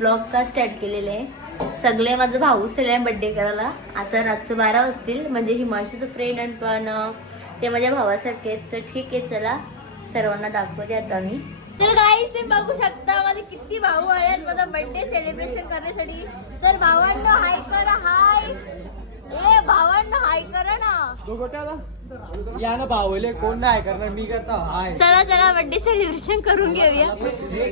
Blog का start केलेले आहे. सगळे माझं भाऊ आहे बड्डे करायला. आता रातचं बारा वाजतील. म्हणजे हिमांशूचं फ्रेंड आणि पण ते माझ्या भावासारखे आहेत. तर ठीक आहे चला. सर्वांना दाखवते आता मी. तर काहीच तुम्ही बघू शकता माझे किती भाऊ आले माझा बर्थडे सेलिब्रेशन करण्यासाठी. तर भावांना हाय करा. हाय ना या ना भावले कोण नाही करणार मी करता हाय. चला चला बर्थडे सेलिब्रेशन करून घेऊया.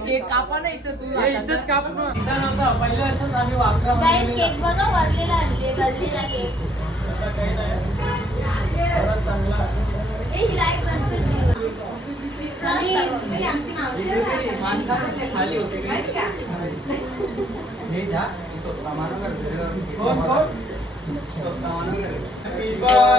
केक कापा ना इथं तू. इथंच काप ना. इथं नव्हता पहिलं असं आम्ही वाकरा गाईस केक बघा वरलेला आणले गल्लीला केक ए ही खाली होते हे जा स्वतः मानव कोण कोण? स्वतः मानव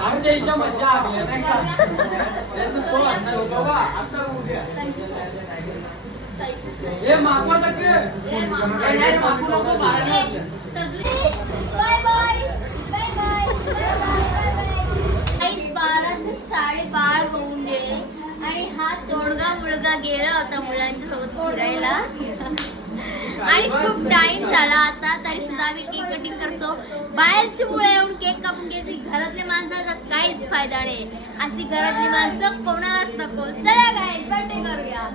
आमच्या हिशा मशा आल्या नाही का बाबा आता उद्या हे मापाचा साडे बारा होऊन गेले आणि हा तोडगा मुलगा गेला होता मुलांच्या सोबत फिरायला आणि खूप टाइम झाला आता तरी सुद्धा आम्ही केक कटिंग करतो. बाहेरची मुळे येऊन केक कापून घेतली. घरातली माणसाचा काहीच फायदा नाही. अशी घरातली माणसं कोणालाच नको. चला काय बर्थडे करूया.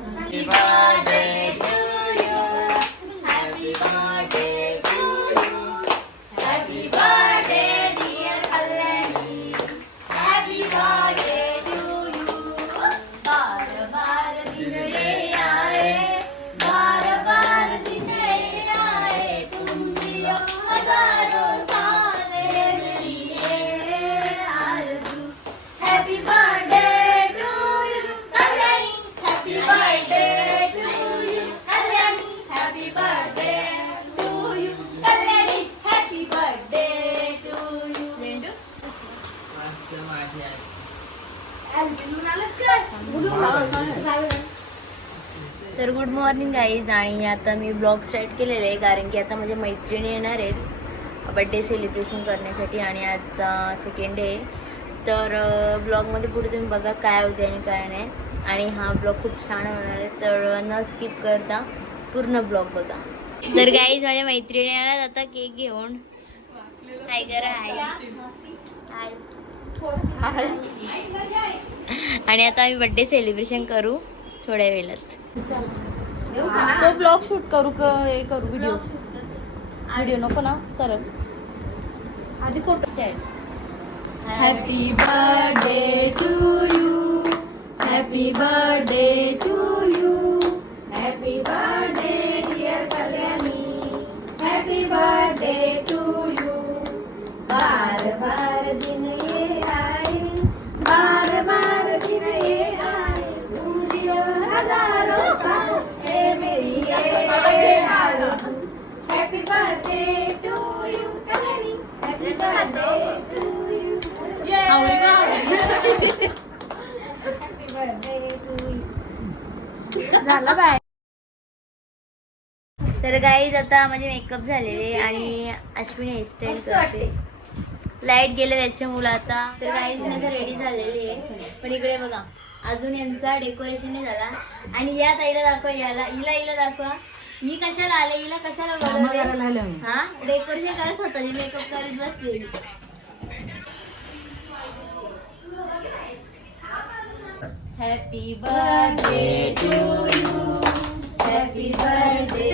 तर गुड मॉर्निंग गाईज आणि आता मी ब्लॉग स्टार्ट केलेले आहे कारण की आता माझ्या मैत्रिणी येणार आहेत बड्डे सेलिब्रेशन करण्यासाठी आणि आजचा सेकंड डे तर ब्लॉगमध्ये पुढे तुम्ही बघा काय होते आणि काय नाही. आणि हा ब्लॉग खूप छान होणार आहे. तर न स्किप करता पूर्ण ब्लॉग बघा. तर गाईज माझ्या मैत्रिणी येणार आता केक घेऊन. टायगर करा हाय आणि आता आम्ही बड्डे सेलिब्रेशन करू थोड्या वेळात. तो ब्लॉग शूट करू का हे करू व्हिडिओ व्हिडिओ नको ना सर आधी फोटो हॅपी बर्थडे तर गाईज आता माझे मेकअप झालेले आणि अश्विनी हेअरस्टाईल करते. लाइट गेले त्याच्यामुळं आता. तर गाईज मी आता रेडी झालेली आहे. पण इकडे बघा अजून यांचा डेकोरेशन नाही झाला. आणि या ताईला दाखवा याला हिला हिला दाखवा. ही कशाला आले? हिला कशाला बोलवले हा? डेकोरेशन करत स्वतःची मेकअप करत बसलेली happy birthday to you happy birthday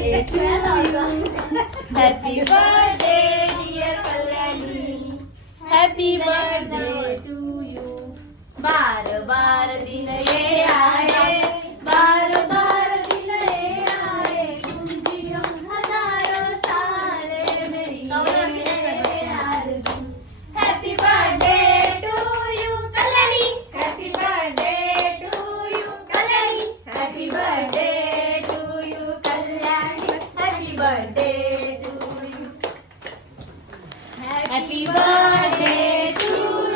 happy birthday dear Kalyani happy birthday to you बार बार दिन ये आए बार बार दिन ये आए तुम जियो हजारों साल मेरी ये आरज़ू happy birthday to you Kalyani happy birthday to you Kalyani happy birthday to you Kalyani happy birthday to you happy birthday to you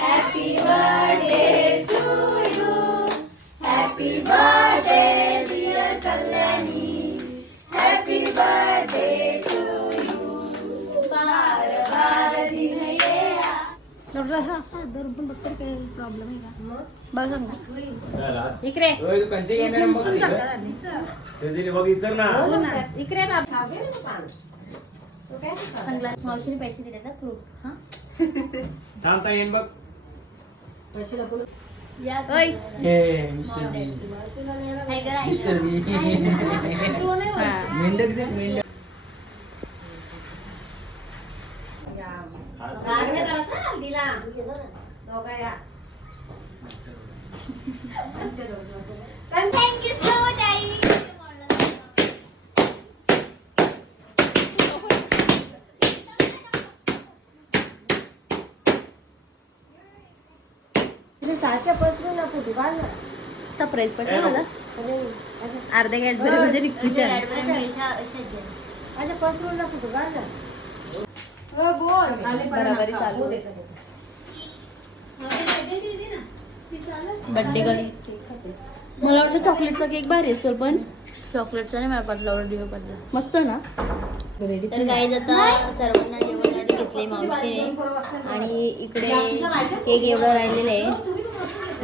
happy birthday dear Kalyani happy birthday to you बार बार दिन येया doctor असं पण काही problem आहे का? बघ सांगा इकडे. ओय, तू कंची घेणार आहे मग तिथं? ते तिने बघ इचर ना. इकडे सनग्लास मावशीने पैसे दिले का प्रूफ हा? थांबता येईन बघ. या ओय हे मिस्टर बी हाय करा, हाय मिस्टर बी करा. मेंढक दे मेंढक Thank you so much, I. Surprise Patel मला. अर्धे गॅट बरे म्हणजे निघतीच्या Cadbury मिळशा अशाच द्या. बरोबरी चालू बड्डे कधी मला वाटतं चॉकलेटचा केक भारी असेल पण. चॉकलेटचा नाही मला पटला ऑर्डर पडला. मस्त ना. तर काही आता सर्वांना जेवणासाठी घेतले मावशीने. आणि इकडे केक एवढं राहिलेलं आहे.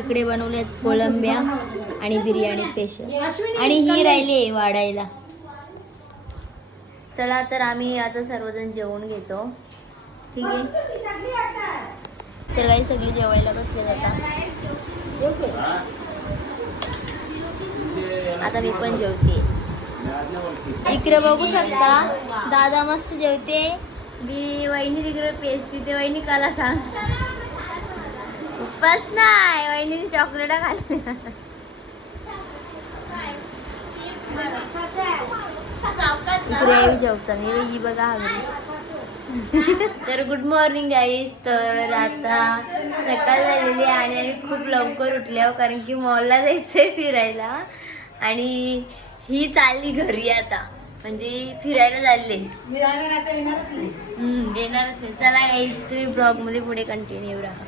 इकडे बनवल्यात कोलंब्या आणि बिर्याणी स्पेशल आणि ही राहिली आहे वाढायला. चला तर आम्ही आता सर्वजण जेवण घेतो. ठीक आहे? तर काही सगळी जेवायला बसले आता. आता मी पण जेवते. इकडे बघू शकता दादा मस्त जेवते. मी वहिनी तिकडे पेस्ट तिथे वहिनी काला सांग. बस नाही वहिनी चॉकलेट इकडे आई जेवतात हे बघा हवी तर गुड मॉर्निंग गाईज तर आता सकाळ झालेली आणि आम्ही खूप लवकर उठल्यावर कारण की मॉलला जायचंय फिरायला. आणि ही चालली घरी आता. म्हणजे फिरायला चालले. येणारच नाही. चला गाईज तुम्ही ब्लॉगमध्ये पुढे कंटिन्यू राहा.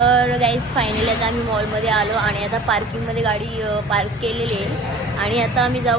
तर गाईज फायनली आता आम्ही मॉलमध्ये आलो आणि आता पार्किंगमध्ये गाडी पार्क केलेली आहे. आणि आता आम्ही जाऊ